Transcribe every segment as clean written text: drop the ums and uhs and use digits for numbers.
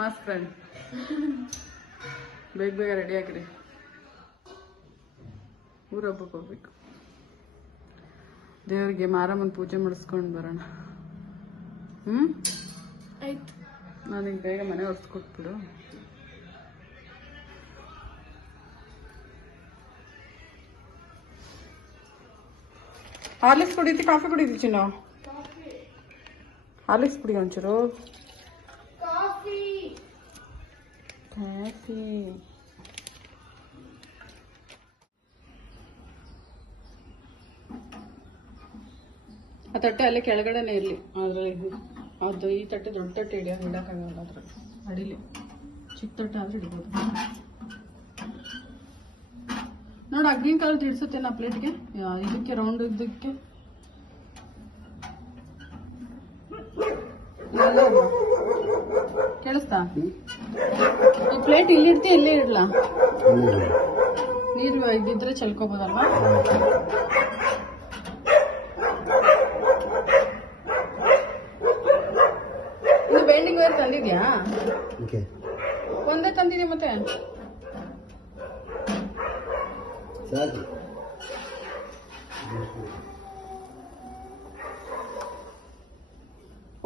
Mass friend ಬೇಗ ಬೇಗ ready ಆಗಿರಿ, ಊರ ಹಬ್ಬಕ್ಕೆ ಹೋಗ್ಬೇಕು. ದೇವರಿಗೆ ಮಾರಮ್ಮನ ಪೂಜೆ ಮಾಡಿಸ್ಕೊಂಡು ಬರೋಣ. ಆಯ್ತು, ನನಗೆ ಬೇಗ ಮನೆ ಒರೆಸ್ಕೊಟ್ಬಿಡು. ಹಾರ್ಲಿಕ್ಸ್ ಕುಡಿತಿ, ಕಾಫಿ ಕುಡಿತಿ ಚಿನ್ನು? ಹಾರ್ಲಿಕ್ಸ್ ಕುಡಿ ಒಂಚೂರು. ಕಾಫಿ ಆ ತಟ್ಟೆ ಅಲ್ಲೇ ಕೆಳಗಡೆನೇ ಇರಲಿ. ಅದರಲ್ಲಿ ಅದು ಈ ತಟ್ಟೆ ದೊಡ್ಡ ತಟ್ಟೆ ಹಿಡಕ್ಕಾಗಲ್ಲ, ಅದ್ರಲ್ಲಿ ಅಡಿಲಿ ಚಿಕ್ಕ ತಟ್ಟೆ ಆದ್ರೆ ಹಿಡಿಬೋದು. ನೋಡು ಆ ಗ್ರೀನ್ ಕಲರ್ ಇಡ್ಸುತ್ತೆ ನಾ ಪ್ಲೇಟ್ಗೆ, ಇದಕ್ಕೆ ರೌಂಡ್ ಇದಕ್ಕೆ. ಕೇಳಿಸ್ತಾ? ಈ ಪ್ಲೇಟ್ ಇಲ್ಲಿ ಇಡ್ತಿ, ಇಲ್ಲೇ ಇಡ್ಲಾ? ನೀರು ಇದ್ದಿದ್ರೆ ಚೆಲ್ಕೋಬೋದಲ್ವಾ? ಇದು ಬೆಂಡಿಂಗ್ ವೇರ್ ತಂದಿದ್ಯಾ? ಒಂದೇ ತಂದಿದ್ಯಾ ಮತ್ತೆ?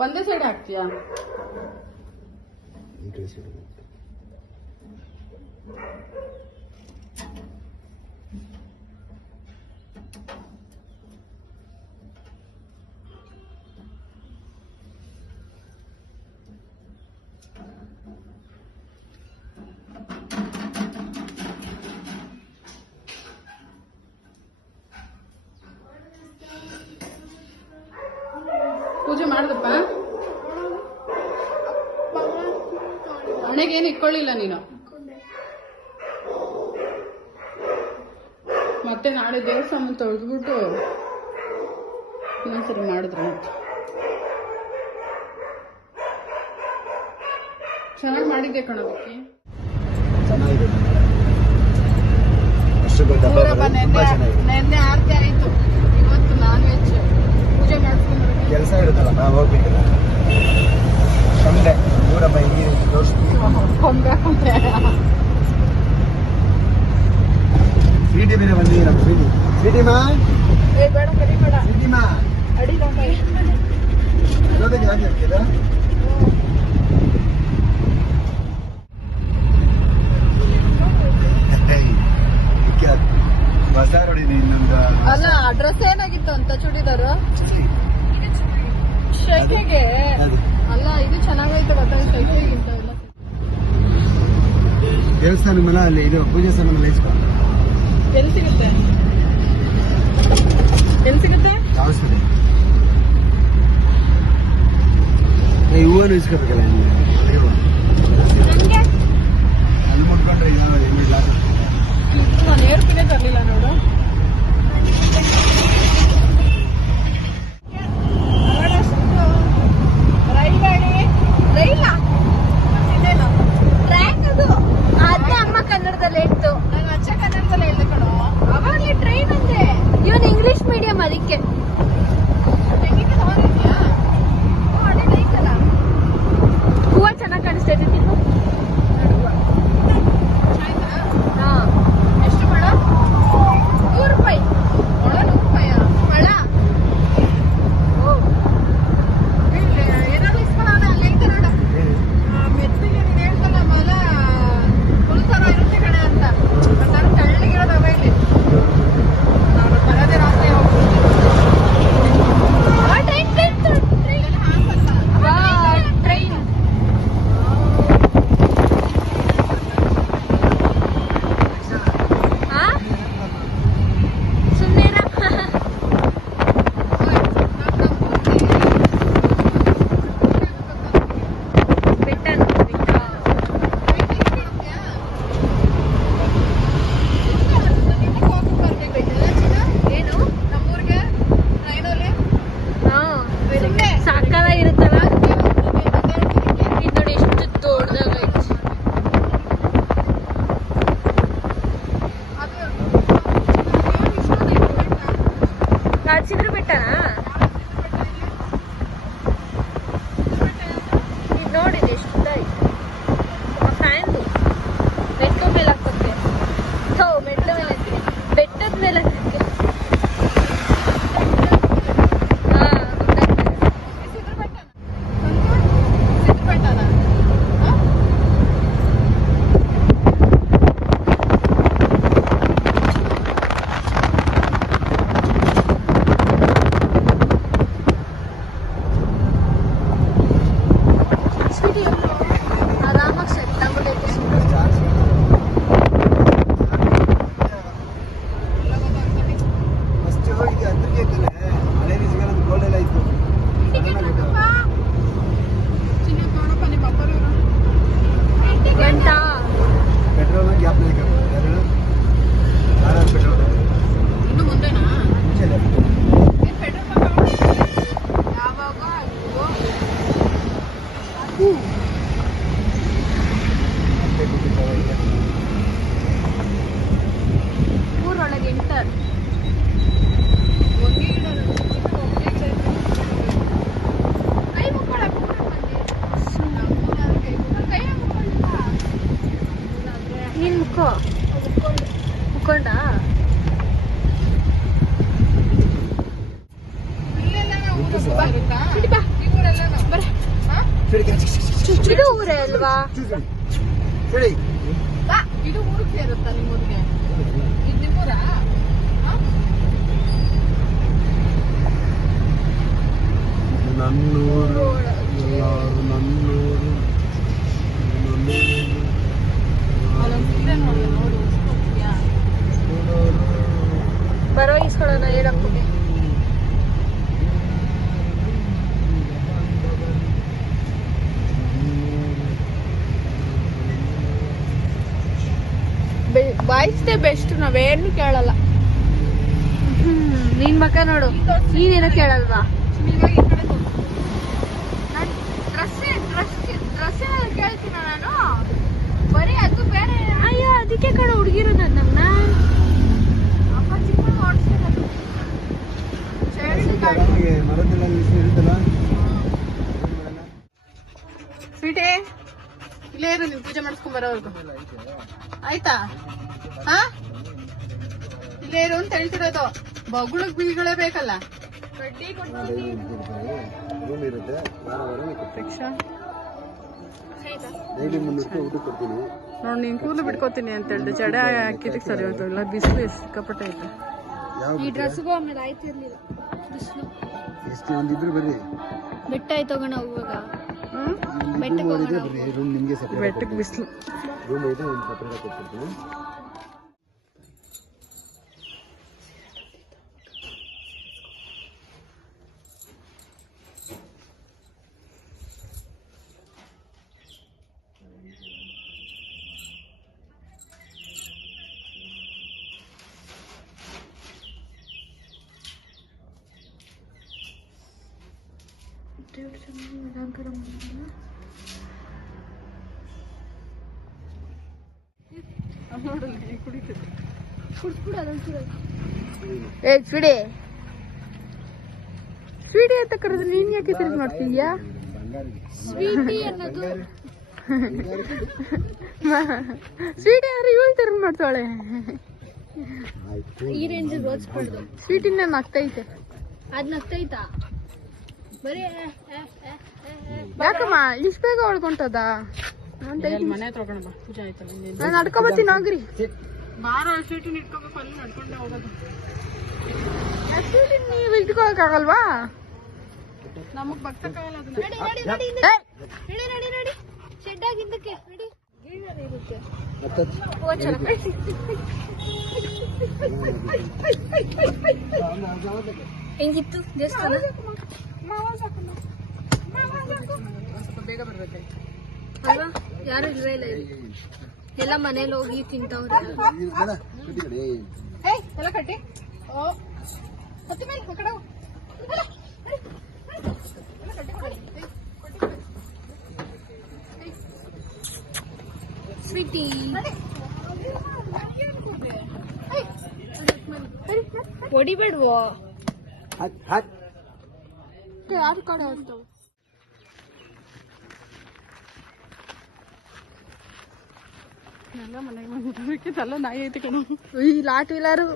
ಒಂದೇ ಸೈಡ್ ಹಾಕ್ತೀಯಾ? ಪೂಜೆ ಮಾಡ್ದಪ್ಪ? ಹಣೆಗೇನು ಇಟ್ಕೊಳ್ಳಿಲ್ಲ ನೀನು? ಮತ್ತೆ ನಾಳೆ ದೇವಸ್ಥಾನ ತೊಳೆದ್ಬಿಟ್ಟು ಇನ್ನೊಂದ್ಸರಿ ಮಾಡಿದ್ರೆ ಚೆನ್ನಾಗಿ ಮಾಡಿದ್ದೆ ಕಣೋದಕ್ಕೆ. ನೆನ್ನೆ ಆರತಿ ಆಯ್ತು, ಇವತ್ತು ನಾನ್ ವೆಜ್ ಪೂಜೆ ಮಾಡ್ಕೊಂಡು ಕೆಲಸ ಇರುತ್ತಲ್ಲ, ನಾವು ಹೋಗ್ಬೇಕಲ್ಲ. ಸಂಡೆ ಊರಮ್ಮ ಹಿಂಗೆ ತೋರಿಸ್ತೀವಿ. ಸ್ವೀಟಿ ಬೇರೆ ಬಂದಿದ್ದೀವಿ ನಮ್ಮ ಸ್ವೀಟಿ. ಸ್ವೀಟಿಮಾ ಬೇಡ ಕರಿಬೇಡ, ಸ್ವೀಟಿಮಾ ಅಡಿ ಅದಕ್ಕೆ ಯಾಕೆ ಆಗ್ತದ? ಹೊಸ ನೋಡಿದೀನಿ ಇನ್ನೊಂದು. ಅಲ್ಲ ಡ್ರೆಸ್ ಏನಾಗಿತ್ತು ಅಂತ ಚೂಡಿದಾರು ಶೈಕೆಗೆ? ಅಲ್ಲ ಇದು ಚೆನ್ನಾಗೈತೆ ಗೊತ್ತಾ ಶೈಕೆಗಿಂತ ಎಲ್ಲ. ದೇವಸ್ಥಾನ ಮೇಲೆ ಅಲ್ಲಿ ಇದು ಪೂಜೆ ಸಾಮಾನು ಲೈಸ್ಕೊ. ಎಲ್ಲಿ ಸಿಗುತ್ತೆ? ಎಲ್ಲಿ ಸಿಗುತ್ತೆ? ಅವಶ್ಯಕತೆ ಹೂವನ್ನು ಇಸ್ಕೋಬೇಕಲ್ಲ ಅಲ್ಲಿ ಮುಟ್ಕೊಂಡ್ರೆ ಏನಿಲ್ಲ. ನಾನು ಏರ್ಪಿನೇ ತರಲಿಲ್ಲ ನೋಡು. ಅಮ್ಮ ಕನ್ನಡದಲ್ಲಿ ಹೇಳ್ತು, ನಾನು ಅಚ್ಚ ಕನ್ನಡದಲ್ಲಿ ಹೇಳ್ದೆ ಕಣೋ. ಅವಾಗಲೇ ಟ್ರೈನ್ ಅಂದೆ. ಇವನು ಇಂಗ್ಲಿಷ್ ಮೀಡಿಯಂ, ಅದಕ್ಕೆ ಹೂವು ಚೆನ್ನಾಗಿ ಕಾಣಿಸ್ತೈತೆ. ತಿನ್ನು. ಎಷ್ಟು ಮಳ? 100 ರೂಪಾಯಿ. ಮೊಳ 100 ರೂಪಾಯ? ಮಳ ಏನಾದ್ರು ಇಸ್ಕೊಳ್ಳೋಣ ಅಲ್ಲಿ ಐತೆ ನೋಡ. ಮೆತ್ತಿಗೆ ನೀನು ಹೇಳ್ತಲ್ಲ ಮೊಲ ಫುಲ್ ಥರ ಇರುತ್ತೆ ಕಣೆ ಅಂತ. ನಾನು ತಳ್ಳಗಿರೋದವ ಇಲ್ಲಿ ನಾನು ತರದೇ ರಾತ್ರಿ ಟ್ರೈನ್. ಸುಮ್ಮನೆ ಏನು ನಮ್ಮೂರಿಗೆ ಟ್ರೈನಲ್ಲಿ ಸಾಕಾಲ ಇರುತ್ತಲ್ಲ. ಇದು ನೋಡಿ ಎಷ್ಟು ದೊಡ್ಡದಾಗೈತೆ. ಕಾಡ್ಸಿದ್ರು ಬೆಟ್ಟನಾ? ಇದು ನೋಡಿ ಎಷ್ಟು ಉದ್ದ ಐತೆ. ಊರೇ ಅಲ್ವಾ? ಸರಿ ಇದು ಊರಿಗೆ ಸೇರುತ್ತಾ ನಿಮ್ಮೂರಿಗೆ? ಇದು ನಿಮ್ಮೂರಾ? ನನ್ನೂರು ಎಲ್ಲಾರು ನನ್ನೂರು ನೋಡು ಬರೋ ಇಸ್ಕೊಳ್ಳೋಣ ಹೇಳಪ್ಪಗೆ. ಬಾಯ್ಸ್ದೇ ಬೆಸ್ಟ್, ನಾವೇನು ಕೇಳಲ್ಲ. ನಿನ್ ಮಕ್ಕ ನೋಡು, ನೀನೇನೋ ಕೇಳಲ್ವಾ? ಡ್ರೆಸ್ ಕೇಳ್ತೀನ ನಾನು, ಬರೀ ಅದು ಬೇರೆ. ಅಯ್ಯೋ ಅದಕ್ಕೆ ಕಡೆ ಹುಡುಗಿರೋದು ನಮ್ಮನ್ನ ಅಪ್ಪ ಚಿಕ್ಕ ಓಡಿಸ್ತಿರೋದು. ಸ್ವೀಟೇ ಇಲ್ಲೇ ಇರು, ನೀವು ಪೂಜೆ ಮಾಡಿಸ್ಕೊಂಡ್ ಬರೋವರೆಗೂ ಆಯ್ತಾ? ಹಾ, ಇಲ್ಲೇ ಇರು ಅಂತ ಹೇಳ್ತಿರೋದು. ಬಗುಳಗ್ ಬೀಳ್ಗಳೇ ಬೇಕಲ್ಲ. ಕಡ್ಡಿ ರೂಮ್ ಇರುತ್ತೆ, ಡೈಲಿ 300 ರೂಪಾಯಿ ಊಟ ಕೊಡ್ತೀನಿ. ನೋಡಿ, ನೀನ್ ಕೂದಲು ಬಿಟ್ಕೋತೀನಿ ಅಂತ ಹೇಳಿದೆ, ಜಡೆ ಹಾಕಿದಕ್ಕೆ ಸರಿ ಹೋಯ್ತು. ಇಲ್ಲ ಬಿಸಿಲು ಎಷ್ಟು ಸಿಕ್ಕಾಪಟ್ಟೆ ಐತೆ. ಈ ಡ್ರೆಸ್ಗೂ ಆಮೇಲೆ ಆಯ್ತಿರ್ಲಿಲ್ಲ ಬಿಸಿಲು. ಎಷ್ಟು ಒಂದಿದ್ರು ಬರ್ರಿ, ಬೆಟ್ಟ ಆಯ್ತೋಗೋಣ ಹೋಗುವಾಗ. ರೂಮ್ ನಿಮ್ಗೆ ಸೆಪರೇಟ್, ಬೆಟ್ಟಕ್ಕೆ ಬಿಸಿಲು. ರೂಮ್ ಐತೆ, ಒಂದು ಸೆಪರೇಟ್ ಕೊಟ್ಬಿಡ್ತೀನಿ. ಏ ಸ್ವೀಡಿ ಅಂತ ಕರೆದ್ರೆ ನೀನ್ ಯಾಕೆ ತಿರುಗಿ ಮಾಡ್ತೀಯಾ? ಸ್ವೀಟಿ ಅನ್ನೋದು ಸ್ವೀಟಿ ಆದ್ರೆ ಇವಳು ತಿರುಗಿ ಮಾಡ್ತಾಳೆ. ಈ ರೇಂಜ್ ಓದಿಸ್ಬಾರ್ದು. ಸ್ವೀಟಿನ ನಗ್ತೈತೆ, ಅದ್ ನಗ್ತೈತಾ? ಬರೀ ಯಾಕಮ್ಮ ಇಷ್ಟ ಬೇಗ ಹೊಳ್ಕೊಂಟದ? ಮನೆ ತಗೊಂಡ ಬಾ, ಪೂಜೆ ಆಯ್ತಲ್ಲ. ನಾನು ನಡ್ಕೊಬತ್ತೀನಿ ಹೋಗ್ರಿ. ಬಾರ ಸ್ವೀಟಿನ ಇಟ್ಕೋಬೇಕು, ಅಲ್ಲಿ ನಡ್ಕೊಂಡೆ ಹೋಗೋದು. ಸ್ವೀಟಿನ ನೀವು ಇಟ್ಕೊಳಕ್ಕಾಗಲ್ವಾ? ನಮಗ್ ಬಗ್ಸಕ್ಕಾಗಲ್ಲ ಅದನ್ನ. ನಡಿ ಶೆಡ್ ಆಗಿದ್ದಕ್ಕೆ ನಡಿ. ಇರುತ್ತೆ ಹೆಂಗಿತ್ತು ದೇವಸ್ಥಾನ? ಬೇಗ ಬರ್ಬೇಕಾಯ್ತು ಅಲ್ವಾ? ಯಾರು ಇಲ್ವೇ ಇಲ್ಲ ಇಲ್ಲಿ, ಎಲ್ಲ ಮನೇಲಿ ಹೋಗಿ ತಿಂತವ್ರೆ. ಎಲ್ಲ ಕಟ್ಟಿ ಹತ್ತಿ ಮೇಲೆ ಕಡೆ ಸ್ವೀಟಿ ಹೊಡಿಬೇಡ್ವೋ, ಯಾರು ಕಡೆ ಹೋಗ್ತಾವ? ಎಲ್ಲ ಮನೆಗೆ ಬಂದಿದ್ದಲ್ಲ, ನಾಯಿ ಐತೆ ಕಣ. ಈ ಲಾಟ್ ವೀಲರು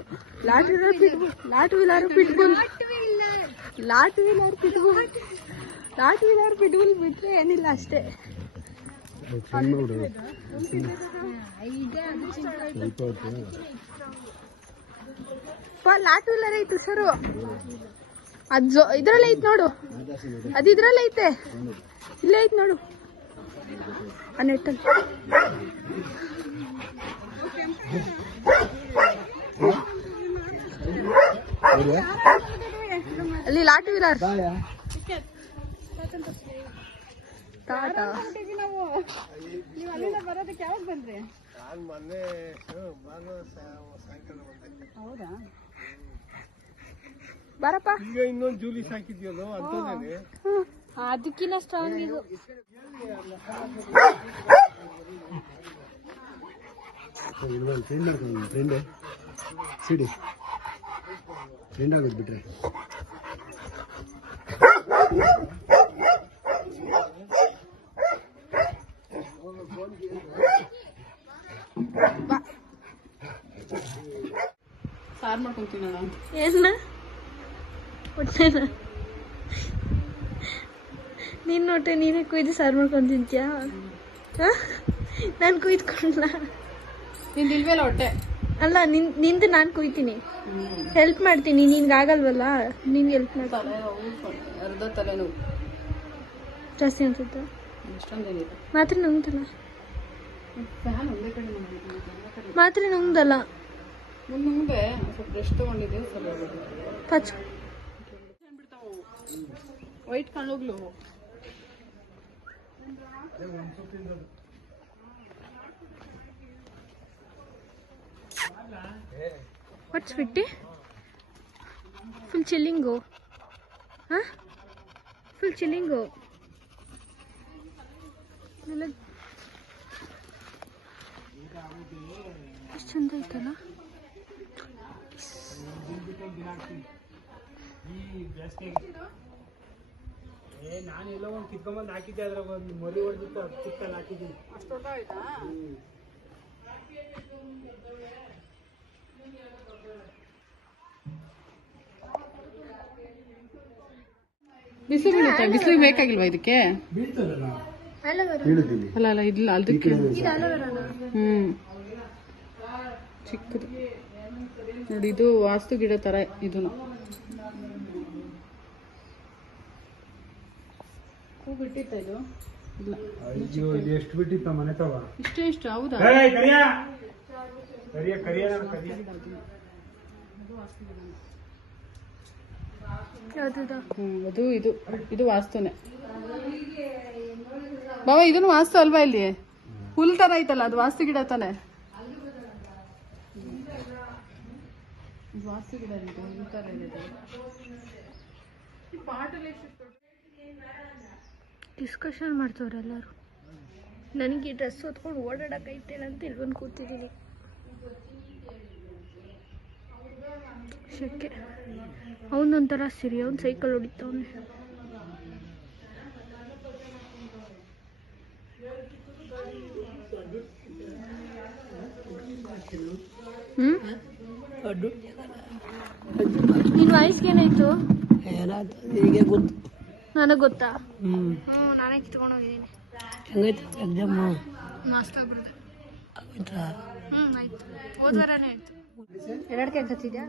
ಪಿಟ್ಬುಲ್ ಬಿಟ್ರೆ ಏನಿಲ್ಲ ಅಷ್ಟೇ. ಲಾಟ್ ವೀಲರ್ ಐತೆ ಸರು, ಅದು ಇದ್ರಲ್ಲೇ ಐತೆ ನೋಡು, ಅದು ಇದ್ರಲ್ಲೇ ಐತೆ, ಇಲ್ಲೇ ಐತೆ ನೋಡು ಆ ನೆಟ್ಟಲ್ಲಿ. ಅಲ್ಲಿ ಲಾಟ್ ವೀಲರ್ ಟಾಟಾ. ನೀವು ಅಲ್ಲಿಂದ ಬರೋದಕ್ಕೆ ಯಾವಾಗ ಬಂದ್ರಿ? ಹೌದಾ? ಬರಪ್ಪ. ಈಗ ಇನ್ನೊಂದು ಜೂಲಿಸ್ ಹಾಕಿದ್ಯಲ್ಲ ಅಂತೇನೆ, ಅದಕ್ಕಿನ್ನ ಸ್ಟ್ರಾಂಗ್ ಇದು. ಫ್ರೆಂಡ್ ಸಿಡಿ ಫ್ರೆಂಡ್ ಆಗೋದು ಬಿಟ್ರೆ ಸಾರು ಮಾಡ್ಕೊಂತೀನಿ ನಾನು. ಏನ ಹೊಟ್ಟೆನ ನಿನ್ನ ಹೊಟ್ಟೆ ನೀನೇ ಕುಯ್ದು ಸಾರು ಮಾಡ್ಕೊಂಡು ತಿಂತೀಯಾ? ನಾನು ಕುಯ್ತ್ಕೊಂಡ್ಲ ನಿಂದು ಇಲ್ವೇಲ್ಲ ಹೊಟ್ಟೆ. ಅಲ್ಲ ನಿಂದು ನಾನು ಕುಯ್ತೀನಿ, ಹೆಲ್ಪ್ ಮಾಡ್ತೀನಿ. ನಿನ್ಗೆ ಆಗಲ್ವಲ್ಲ, ನೀನು ಹೆಲ್ಪ್ ಮಾಡ್ತೀನಿ. ತಲೆ ಅರ್ಧ ತಲೆನೋವು ಜಾಸ್ತಿ ಅನ್ಸುತ್ತೆ. ಅಷ್ಟೊಂದೇನಿಲ್ಲ. ಮಾತ್ರೆ ನುಂಗ್ದಲ್ಲ, ಫ್ಯಾನ್ ಒಂದೇ ಕಡೆ ಮಾತ್ರೆ ನುಂಗ್ದಲ್ಲ. ಮುಂದೆ ಸ್ವಲ್ಪ ರೆಸ್ಟ್ ತೊಗೊಂಡಿದ್ದೆ. ಸ್ವಲ್ಪ ಪಚ್ ವೈಟ್ ಕಾಣೋಗ್ಲು ವಾಟ್ಸ್ ಬಿಟ್ಟಿ ಫುಲ್ ಚಿಲ್ಲಿಂಗು. ಹಾಂ, ಫುಲ್ ಚಿಲ್ಲಿಂಗು. ಎಷ್ಟು ಚಂದ ಐತಲ್ಲ. ನಾನು ಎಲ್ಲೋ ಒಂದು ಕಿತ್ಕೊಂಬಂದು ಹಾಕಿದ್ದೆ, ಅದ್ರಾಗ ಒಂದು ಮರಿ ಹೊಡೆದಿತ್ತು, ಅದು ಕಿತ್ತಲ್ಲಿ ಹಾಕಿದ್ದೀನಿ. ಅಷ್ಟು ದೊಡ್ಡ ಆಯ್ತಾ? ಬಿಸಿಲು ಬೀಳುತ್ತಾ? ಬಿಸಿಲು ಬೇಕಾಗಿಲ್ವಾ ಇದಕ್ಕೆ? ಬೀಳ್ತದಲ್ಲ, ಅಲ್ಲ ಅಲ್ಲ ಇಲ್ಲ ಅದಕ್ಕೆ. ಇದು ಅಲೋವೆರಾನ? ಚಿಕ್ಕದು ನೋಡಿ, ಇದು ವಾಸ್ತು ಗಿಡ ತರ ಇದನ್ನು. ಹೂ ಬಿಟ್ಟಿತ್ತ ಇದು? ಇಲ್ಲ. ಅಯ್ಯೋ, ಇದು ಎಷ್ಟು ಬಿಟ್ಟಿತ್ತ ಮನೆ ತವ? ಇಷ್ಟೇ ಇಷ್ಟ? ಹೌದಾ? ಅದು ಇದು ಇದು ವಾಸ್ತುನೇ ಬಾಬಾ. ಇದನ್ನು ವಾಸ್ತು ಅಲ್ವಾ? ಇಲ್ಲಿ ಹುಲ್ ತರ ಐತಲ್ಲ, ಅದು ವಾಸ್ತು ಗಿಡ ತಾನೆ? ವಾಸ್ತು ಗಿಡ ಹುಲ್ ತರ ಇದೆ. ಡಿಸ್ಕಷನ್ ಮಾಡ್ತವ್ರೆ ಎಲ್ಲರೂ. ನನಗೆ ಡ್ರೆಸ್ ಹೊತ್ಕೊಂಡು ಓಡಾಡಕ್ಕೈತೇನೆ ಅಂತ ಇಲ್ವೊಂದು ಕೂತಿದ್ದೀನಿ. ಶೆಕೆ. ಅವನೊಂಥರ ಸಿರಿ, ಅವ್ನು ಸೈಕಲ್ ಹೊಡಿತಾವನೆ. ನಿನ್ನ ವಾಯ್ಸ್ಗೆ ಏನಾಯ್ತು? ನನಗೆ ಗೊತ್ತಾ? ನಾನೇ ಕಿತ್ಕೊಂಡು ಹೋಗಿದ್ದೀನಿ. ನಾಷ್ಟ ಬರ್ದೆ. ಆಯ್ತು, ಹೋದ್ವಾರನೇ ಆಯ್ತು. 2 ಗಂಟೆ ಹತ್ತಿದ್ಯಾ?